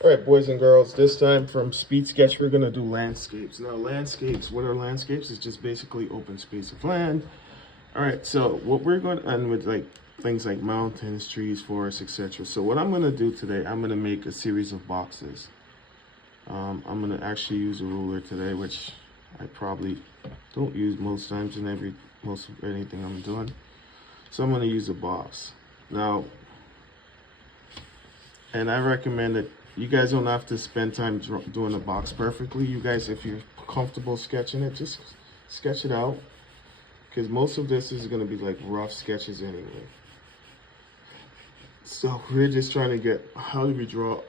All right, boys and girls, this time from Speed Sketch, we're gonna do landscapes. Now, landscapes, what are landscapes? It's just basically open space of land. All right, so what we're going to end with, like things like mountains, trees, forests, etc. So what I'm gonna do today, I'm gonna make a series of boxes. I'm gonna actually use a ruler today, which I probably don't use most times in most of anything I'm doing. So I'm gonna use a box. Now, and I recommend that you guys don't have to spend time doing the box perfectly. You guys, if you're comfortable sketching it, just sketch it out, because most of this is going to be like rough sketches anyway. So we're just trying to get, how do we draw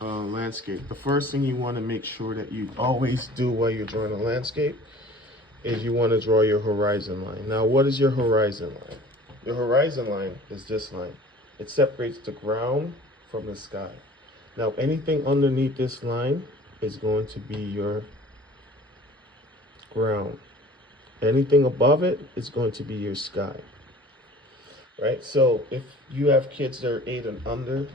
a landscape? The first thing you want to make sure that you always do while you're drawing a landscape is you want to draw your horizon line. Now, what is your horizon line? Your horizon line is this line. It separates the ground from the sky. Now, anything underneath this line is going to be your ground. Anything above it is going to be your sky, right? So if you have kids that are 8 and under,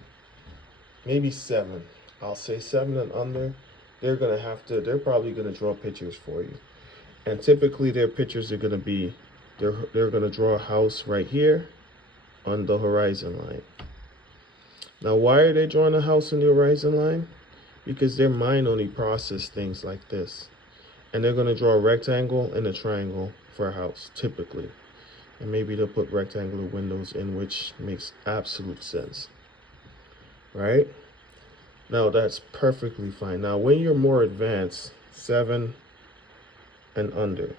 maybe 7, I'll say 7 and under, they're probably gonna draw pictures for you. And typically their pictures are gonna be, they're gonna draw a house right here on the horizon line. Now, why are they drawing a house on the horizon line? Because their mind only processes things like this. And they're going to draw a rectangle and a triangle for a house, typically. And maybe they'll put rectangular windows in, which makes absolute sense. Right? Now, that's perfectly fine. Now, when you're more advanced, 7 and under.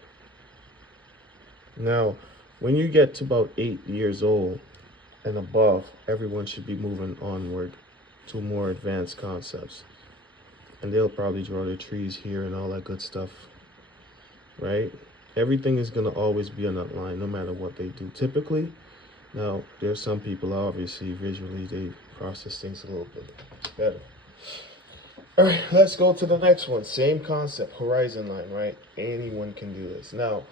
Now, when you get to about 8 years old, and above, everyone should be moving onward to more advanced concepts. And they'll probably draw their trees here and all that good stuff, right? Everything is going to always be on that line, no matter what they do. Typically, now, there's some people, obviously, visually, they process things a little bit better. All right, let's go to the next one. Same concept, horizon line, right? Anyone can do this. Now,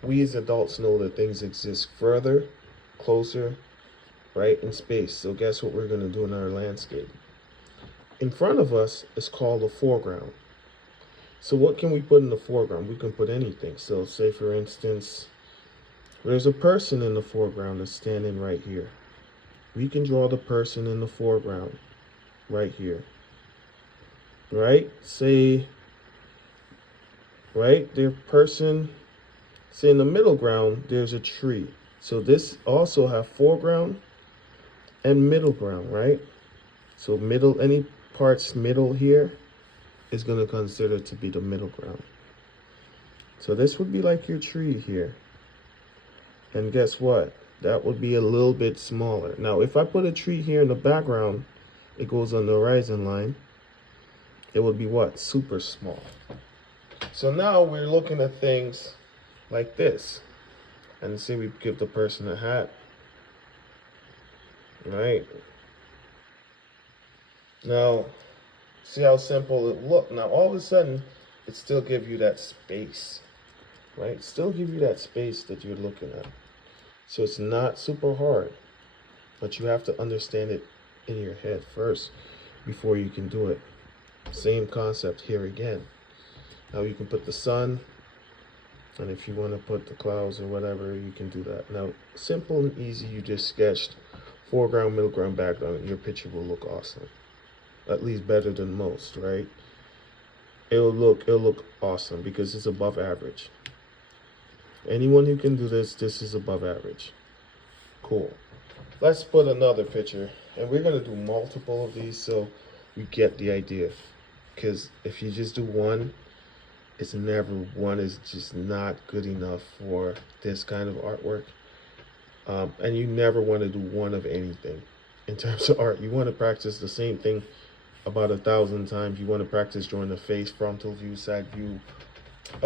we as adults know that things exist further, closer, right, in space. So guess what we're going to do in our landscape? In front of us is called a foreground. So what can we put in the foreground? We can put anything. So say, for instance, there's a person in the foreground that's standing right here. We can draw the person in the foreground right here. Right? Say, right, the person, say in the middle ground, there's a tree. So this also have foreground and middle ground, right? So middle, any parts middle here is going to consider to be the middle ground. So this would be like your tree here. And guess what? That would be a little bit smaller. Now, if I put a tree here in the background, it goes on the horizon line. It would be what? Super small. So now we're looking at things like this. And say we give the person a hat. Right? Now, see how simple it looked. Now, all of a sudden, it still gives you that space, right? Still give you that space that you're looking at. So it's not super hard, but you have to understand it in your head first before you can do it. Same concept here again. Now you can put the sun, and if you want to put the clouds or whatever, you can do that. Now, simple and easy, you just sketched foreground, middle ground, background, and your picture will look awesome. At least better than most, right? It'll look awesome because it's above average. Anyone who can do this is above average. Cool. Let's put another picture, and we're gonna do multiple of these so we get the idea. Because if you just do one, one is just not good enough for this kind of artwork. And you never want to do one of anything in terms of art. You want to practice the same thing about 1,000 times. You want to practice drawing the face, frontal view, side view,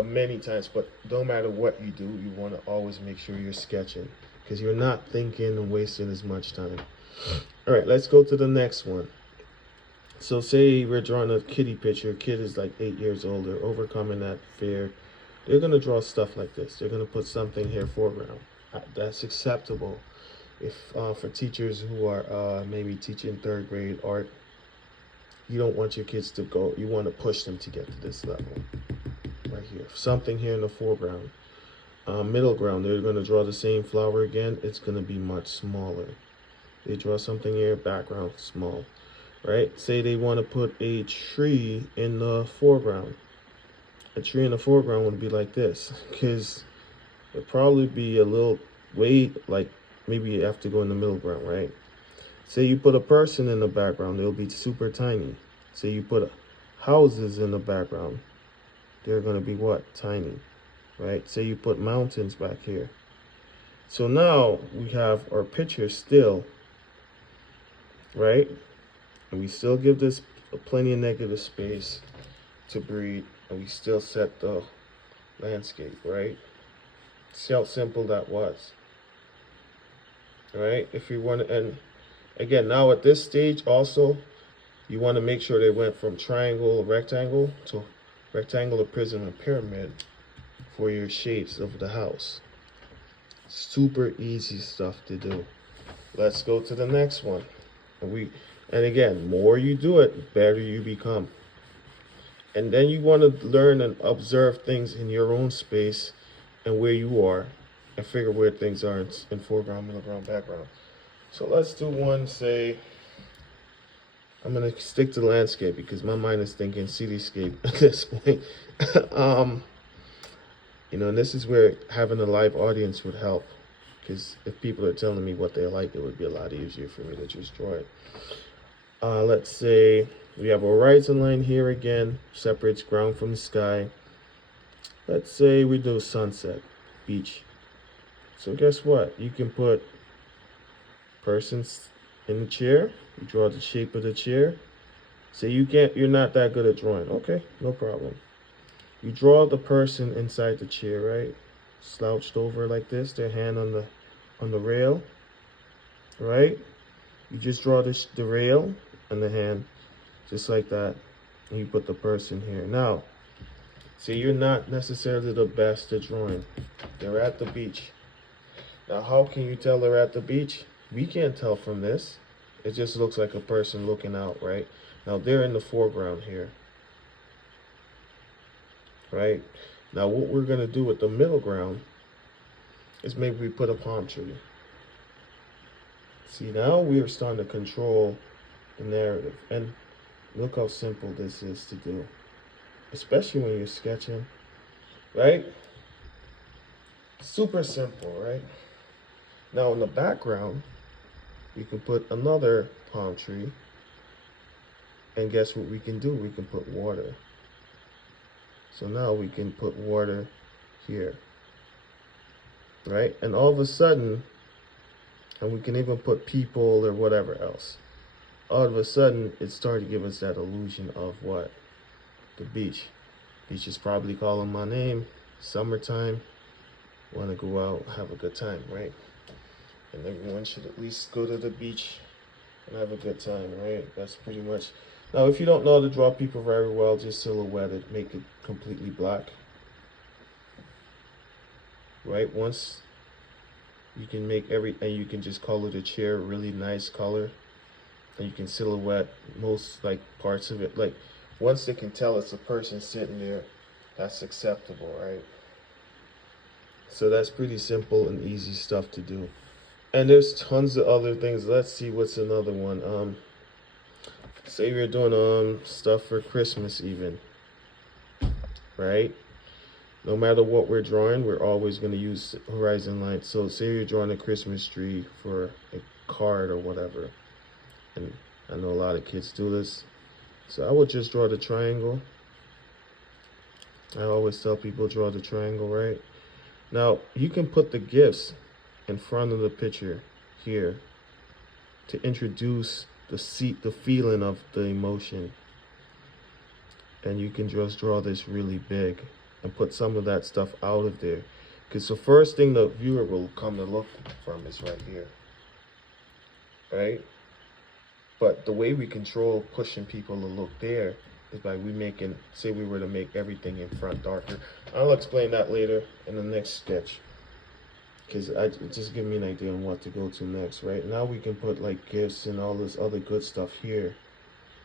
many times. But no matter what you do, you want to always make sure you're sketching, because you're not thinking and wasting as much time. All right, let's go to the next one. So say we're drawing a kitty picture. A kid is like 8 years old. They're overcoming that fear. They're going to draw stuff like this. They're going to put something here foreground. That's acceptable. If for teachers who are maybe teaching 3rd grade art, you don't want your kids to go, you want to push them to get to this level right here. Something here in the foreground. Middle ground, they're going to draw the same flower again. It's going to be much smaller. They draw something here, background, small, right? Say they want to put a tree in the foreground. A tree in the foreground would be like this, because it'd probably be a little way, like maybe you have to go in the middle ground, right? Say you put a person in the background, they'll be super tiny. Say you put houses in the background, they're going to be what? Tiny, right? Say you put mountains back here. So now we have our picture still, right? And we still give this plenty of negative space to breathe, and we still set the landscape, right? See how simple that was, right? If you want to, and again, now at this stage also, you want to make sure they went from triangle, rectangle to rectangular prism and pyramid for your shapes of the house. Super easy stuff to do. Let's go to the next one. And again, more you do it, better you become. And then you want to learn and observe things in your own space and where you are, and figure where things are in foreground, middle ground, background. So let's do one, say, I'm going to stick to landscape because my mind is thinking cityscape at this point. And this is where having a live audience would help. Because if people are telling me what they like, it would be a lot easier for me to just draw it. Let's say we have a horizon line here again, separates ground from the sky. Let's say we do sunset, beach. So guess what? You can put persons in the chair. You draw the shape of the chair. Say you're not that good at drawing. Okay, no problem. You draw the person inside the chair, right? Slouched over like this, their hand on the rail, right? You just draw the rail and the hand just like that, and you put the person here. Now, see, you're not necessarily the best at drawing. They're at the beach. Now, how can you tell they're at the beach? We can't tell from this. It just looks like a person looking out, right? Now, they're in the foreground here, right? Now, what we're going to do with the middle ground is maybe we put a palm tree. See, now we are starting to control the narrative. And look how simple this is to do, especially when you're sketching, right? Super simple, right? Now, in the background, you can put another palm tree. And guess what we can do? We can put water. So now we can put water here, right? And all of a sudden, and we can even put people or whatever else. All of a sudden, it started to give us that illusion of what? The beach. Beach is probably calling my name. Summertime. Want to go out, have a good time, right? And everyone should at least go to the beach and have a good time, right? That's pretty much. Now, if you don't know how to draw people very well, just silhouette it, make it completely black. Right? Once you can make and you can just color the chair a really nice color. And you can silhouette most parts of it. Like once they can tell it's a person sitting there, that's acceptable, right? So that's pretty simple and easy stuff to do. And there's tons of other things. Let's see what's another one. Say we're doing stuff for Christmas even, right? No matter what we're drawing, we're always going to use horizon lines. So say you're drawing a Christmas tree for a card or whatever. And I know a lot of kids do this. So I would just draw the triangle. I always tell people draw the triangle, right? Now, you can put the gifts in front of the picture here to introduce the feeling of the emotion. And you can just draw this really big and put some of that stuff out of there. Because the first thing the viewer will come to look from is right here, right? But the way we control pushing people to look there is by say we were to make everything in front darker. I'll explain that later in the next sketch. Because it just give me an idea on what to go to next, right? Now we can put like gifts and all this other good stuff here.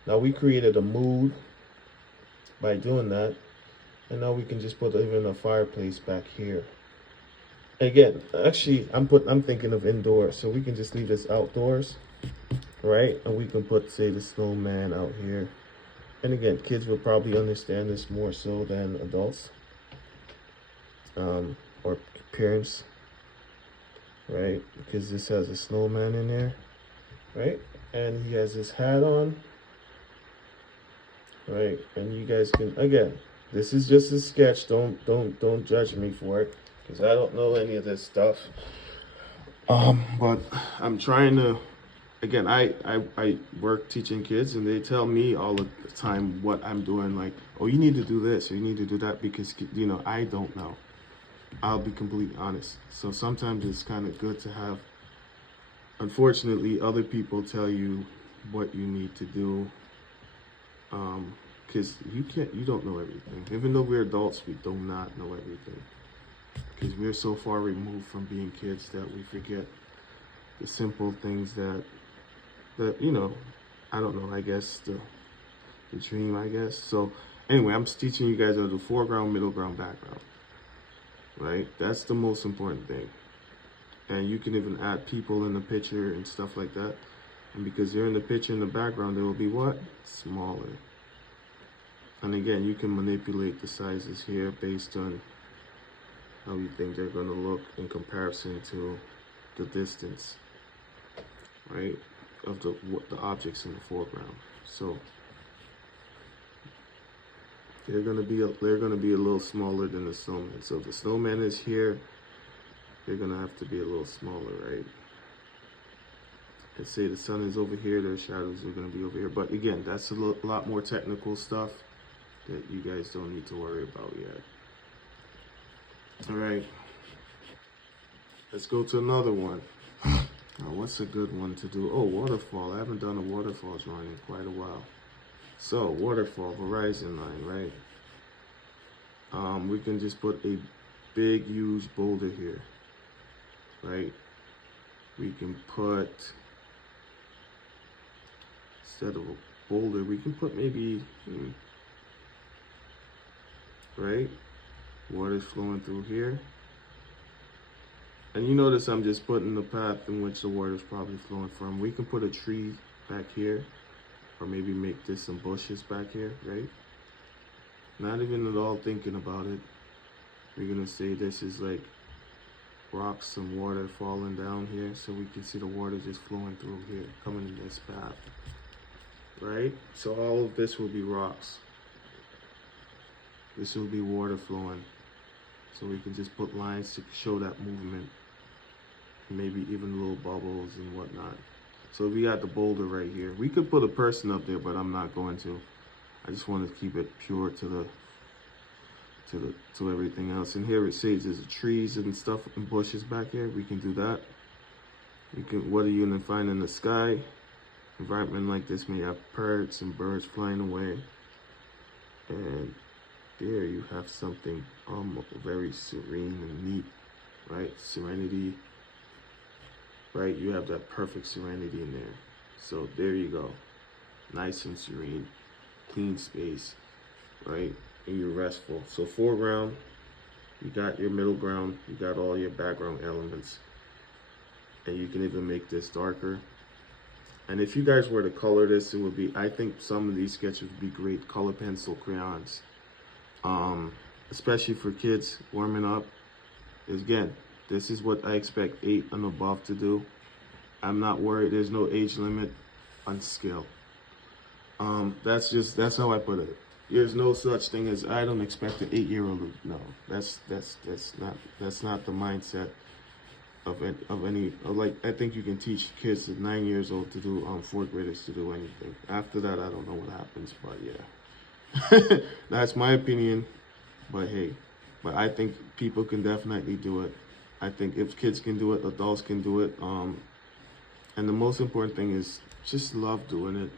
Now we created a mood by doing that. And now we can just put even a fireplace back here. Again, actually, I'm thinking of indoors, so we can just leave this outdoors, right? And we can put, say, the snowman out here. And again, kids will probably understand this more so than adults, or parents, right? Because this has a snowman in there, right? And he has his hat on, right? And you guys can, again, this is just a sketch. Don't judge me for it, because I don't know any of this stuff. But I'm trying to, again, I work teaching kids, and they tell me all the time what I'm doing. Like, oh, you need to do this, or you need to do that, because, you know, I don't know. I'll be completely honest. So sometimes it's kind of good to have, unfortunately, other people tell you what you need to do. Because you don't know everything. Even though we're adults, we do not know everything. Because we're so far removed from being kids that we forget the simple things that you know, I don't know, I guess the dream, I guess. So anyway, I'm just teaching you guys the foreground, middle ground, background, right? That's the most important thing. And you can even add people in the picture and stuff like that. And because they're in the picture in the background, they will be what? Smaller. And again, you can manipulate the sizes here based on how you think they're going to look in comparison to the distance, right, of the objects in the foreground. So they're going to be a little smaller than the snowman. So if the snowman is here, they're going to have to be a little smaller, right? Let's say the sun is over here, their shadows are going to be over here. But again, that's a lot more technical stuff that you guys don't need to worry about yet. All right, let's go to another one. Now, what's a good one to do? Oh, waterfall. I haven't done a waterfall drawing in quite a while. So, waterfall, horizon line, right? We can just put a big, huge boulder here, right? We can put, instead of a boulder, we can put maybe, right? Water's flowing through here. And you notice I'm just putting the path in which the water is probably flowing from. We can put a tree back here, or maybe make this some bushes back here, right? Not even at all thinking about it. We're gonna say this is like rocks and water falling down here, so we can see the water just flowing through here, coming in this path, right? So all of this will be rocks. This will be water flowing. So we can just put lines to show that movement. Maybe even little bubbles and whatnot. So we got the boulder right here. We could put a person up there, but I'm not going to. I just want to keep it pure to everything else. And here it says there's trees and stuff and bushes back here. We can do that. We can, what are you gonna find in the sky? Environment like this may have birds and birds flying away. And there you have something very serene and neat, right? Serenity, right? You have that perfect serenity in there. So there you go. Nice and serene, clean space, right? And you're restful. So foreground, you got your middle ground, you got all your background elements. And you can even make this darker. And if you guys were to color this, it would be, I think some of these sketches would be great color pencil crayons. Especially for kids warming up. Again, this is what I expect 8 and above to do. I'm not worried. There's no age limit on skill. That's how I put it. There's no such thing as I don't expect an 8-year-old to. No, that's not the mindset of any. Like, I think you can teach kids at 9 years old to do 4th graders to do anything. After that, I don't know what happens, but yeah. That's my opinion, but hey, but I think people can definitely do it. I think if kids can do it, adults can do it. And the most important thing is just love doing it.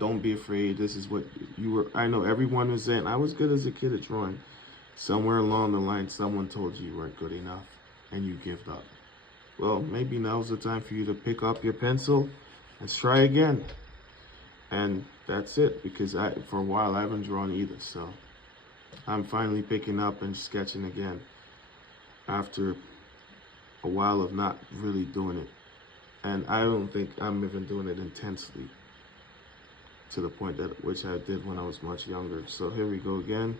Don't be afraid. This is what you were. I know everyone was saying, I was good as a kid at drawing. Somewhere along the line, someone told you weren't good enough and you gave up. Well, maybe now's the time for you to pick up your pencil and try again. And that's it, because for a while I haven't drawn either, so I'm finally picking up and sketching again after a while of not really doing it. And I don't think I'm even doing it intensely to the point that which I did when I was much younger. So here we go again.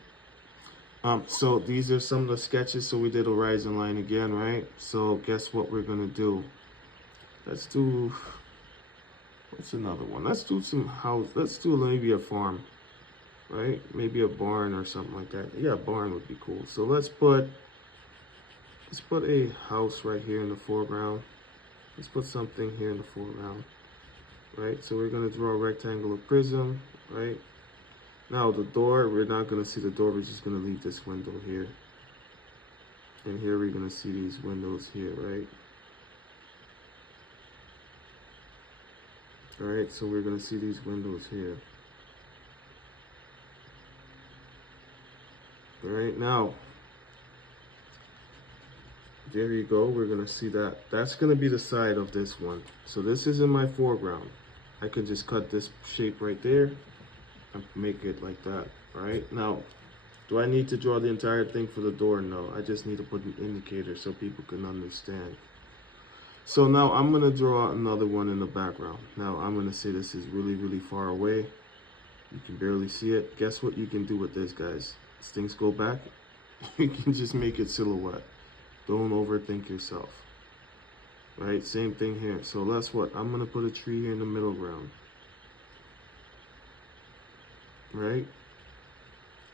So these are some of the sketches. So we did a horizon line again, right? So guess what we're gonna do? Let's do, what's another one? Let's do some house. Let's do maybe a farm, right? Maybe a barn or something like that. Yeah, barn would be cool. So let's put a house right here in the foreground. Let's put something here in the foreground, right? So we're gonna draw a rectangular prism, right? Now the door, we're not gonna see the door, we're just gonna leave this window here. And here we're gonna see these windows here, right? All right, so we're gonna see these windows here. All right, now, there you go, we're gonna see that. That's gonna be the side of this one. So this is in my foreground. I could just cut this shape right there and make it like that, all right? Now, do I need to draw the entire thing for the door? No, I just need to put an indicator so people can understand. So now I'm gonna draw another one in the background. Now I'm gonna say this is really, really far away. You can barely see it. Guess what you can do with this, guys? As things go back, you can just make it silhouette. Don't overthink yourself. Right, same thing here. So that's what, I'm gonna put a tree here in the middle ground. Right?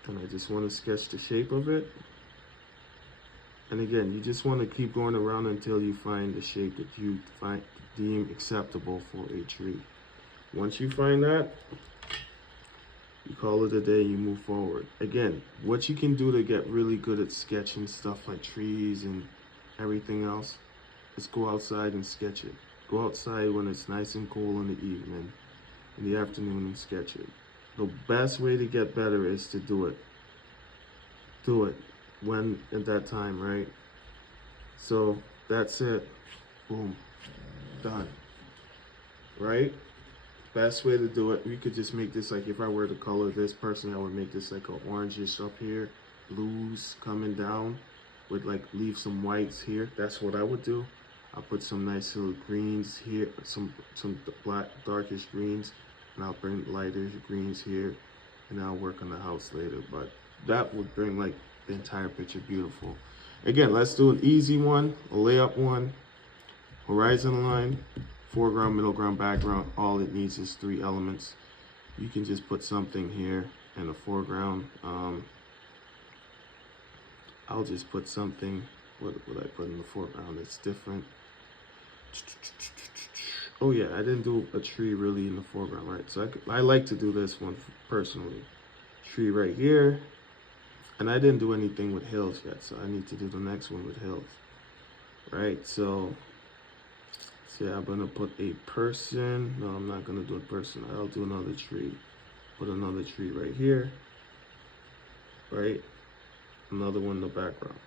And I just wanna sketch the shape of it. And again, you just wanna keep going around until you find the shape that you deem acceptable for a tree. Once you find that, you call it a day, you move forward. Again, what you can do to get really good at sketching stuff like trees and everything else is go outside and sketch it. Go outside when it's nice and cool in the evening, in the afternoon, and sketch it. The best way to get better is to do it. Do it when at that time, right? So that's it. Boom. Done. Right? Best way to do it, we could just make this like, if I were to color this personally, I would make this like an orangish up here, blues coming down, with like leave some whites here. That's what I would do. I'll put some nice little greens here, some black darkish greens, and I'll bring lighter greens here, and I'll work on the house later. But that would bring like the entire picture beautiful. Again, let's do an easy one, a layup one, horizon line, foreground, middle ground, background. All it needs is 3 elements. You can just put something here in the foreground. I'll just put something, what would I put in the foreground that's different? Oh yeah, I didn't do a tree really in the foreground, right? So I like to do this one personally. Tree right here. And I didn't do anything with hills yet, so I need to do the next one with hills. Right, so yeah, I'm gonna put a person. No, I'm not gonna do a person. I'll do another tree. Put another tree right here. Right? Another one in the background.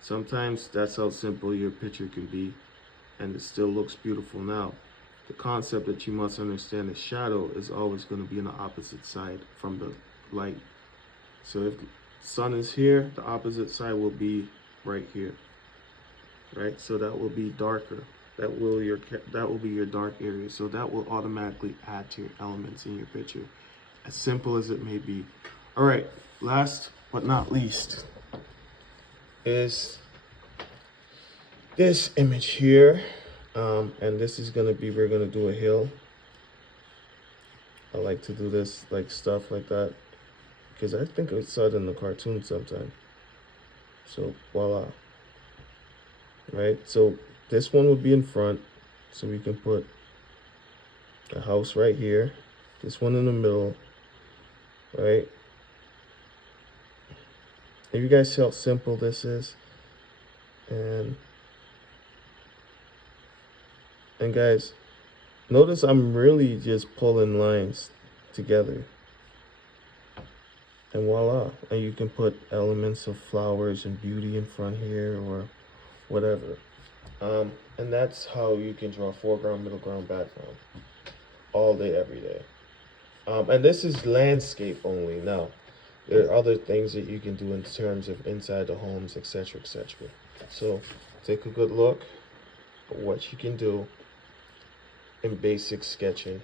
Sometimes that's how simple your picture can be, and it still looks beautiful. Now, the concept that you must understand is shadow is always gonna be on the opposite side from the light. So if the sun is here, the opposite side will be right here. Right? So that will be darker. That will be your dark area. So that will automatically add to your elements in your picture, as simple as it may be. All right, last but not least is this image here. And this is gonna be, we're gonna do a hill. I like to do this, like stuff like that, because I think I saw it in the cartoon sometime. So voila. Right, so this one would be in front, so we can put a house right here, this one in the middle, right? And you guys see how simple this is? And guys, notice I'm really just pulling lines together. And voila, and you can put elements of flowers and beauty in front here or whatever. And that's how you can draw foreground, middle ground, background all day, every day. And this is landscape only. Now, there are other things that you can do in terms of inside the homes, etc., etc. So, take a good look at what you can do in basic sketching.